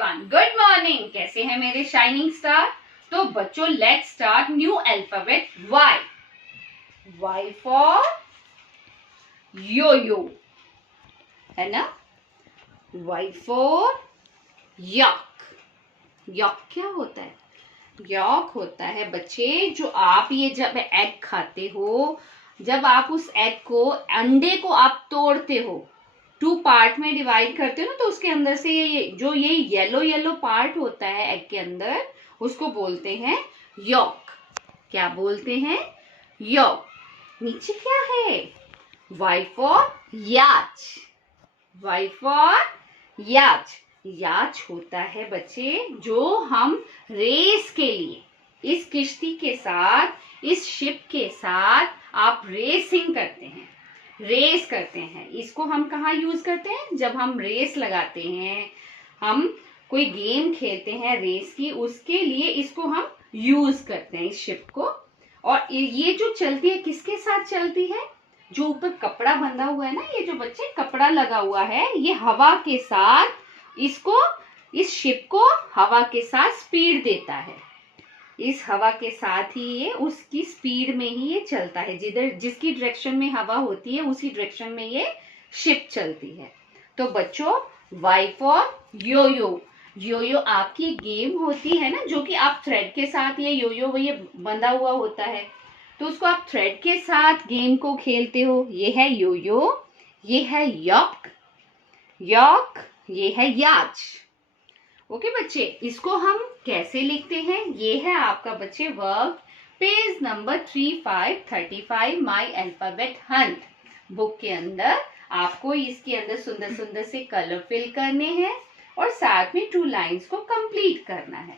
Everyone, good morning. कैसे हैं मेरे शाइनिंग स्टार? तो बच्चों, let's start new alphabet Y. Y for yo yo, है ना? Y for York. यॉक क्या होता है? यॉक होता है बच्चे, जो आप ये जब एग खाते हो, जब आप उस एग को, अंडे को आप तोड़ते हो, 2 पार्ट में डिवाइड करते हो ना, तो उसके अंदर से ये येलो येलो पार्ट होता है एग के अंदर, उसको बोलते हैं यॉक। क्या बोलते हैं? यॉक। नीचे क्या है? वाई फॉर याच। वाई फॉर याच। याच होता है बच्चे, जो हम रेस के लिए, इस किश्ती के साथ, इस शिप के साथ आप रेसिंग करते हैं, रेस करते हैं। इसको हम कहाँ यूज करते हैं? जब हम रेस लगाते हैं, हम कोई गेम खेलते हैं रेस की, उसके लिए इसको हम यूज करते हैं, इस शिप को। और ये जो चलती है, किसके साथ चलती है? जो ऊपर कपड़ा बंधा हुआ है ना, ये जो बच्चे कपड़ा लगा हुआ है, ये हवा के साथ इसको, इस शिप को हवा के साथ स्पीड देता है। इस हवा के साथ ही ये, उसकी स्पीड में ही ये चलता है। जिधर जिसकी डायरेक्शन में हवा होती है, उसी डायरेक्शन में ये शिप चलती है। तो बच्चों, वाई फॉर यो यो। यो यो आपकी गेम होती है ना, जो कि आप थ्रेड के साथ, ये यो यो ये बंधा हुआ होता है, तो उसको आप थ्रेड के साथ गेम को खेलते हो। ये है यो यो, ये है यॉक, यॉक, ये है याच। ओके बच्चे, इसको हम कैसे लिखते हैं? ये है आपका बच्चे वर्क, पेज नंबर 3535 माई अल्फाबेट हंट बुक के अंदर। आपको इसके अंदर सुंदर सुंदर से कलर फिल करने हैं और साथ में 2 लाइंस को कंप्लीट करना है।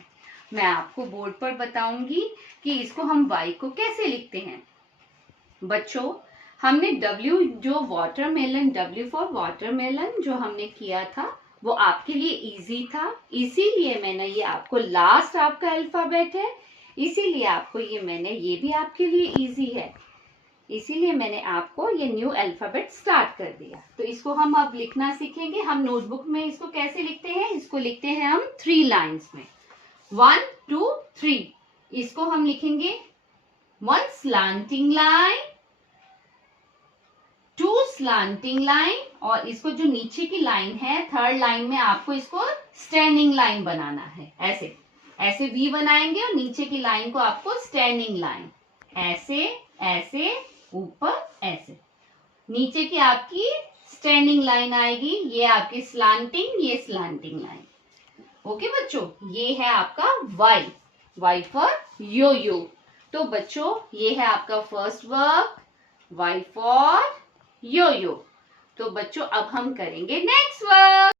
मैं आपको बोर्ड पर बताऊंगी कि इसको हम वाई को कैसे लिखते हैं। बच्चों, हमने W, जो वाटरमेलन, W फॉर वाटरमेलन जो हमने किया था, वो आपके लिए इजी था, इसीलिए मैंने ये आपको, लास्ट आपका अल्फाबेट है, इसीलिए आपको ये भी आपके लिए इजी है, इसीलिए मैंने आपको ये न्यू अल्फाबेट स्टार्ट कर दिया। तो इसको हम अब लिखना सीखेंगे। हम नोटबुक में इसको कैसे लिखते हैं? इसको लिखते हैं हम 3 लाइन्स में, 1 2 3। इसको हम लिखेंगे 1 स्लांटिंग लाइन, 2 स्लांटिंग लाइन, और इसको जो नीचे की लाइन है, 3rd लाइन में आपको इसको स्टैंडिंग लाइन बनाना है। ऐसे ऐसे वी बनाएंगे और नीचे की लाइन को आपको स्टैंडिंग लाइन, ऐसे ऐसे, ऊपर ऐसे, नीचे की आपकी स्टैंडिंग लाइन आएगी। ये आपकी स्लांटिंग, ये स्लांटिंग लाइन। ओके बच्चों, ये है आपका वाई, वाई फॉर यो यो। तो बच्चों, ये है आपका first work, Y for yo यो। तो बच्चों, अब हम करेंगे नेक्स्ट वर्क।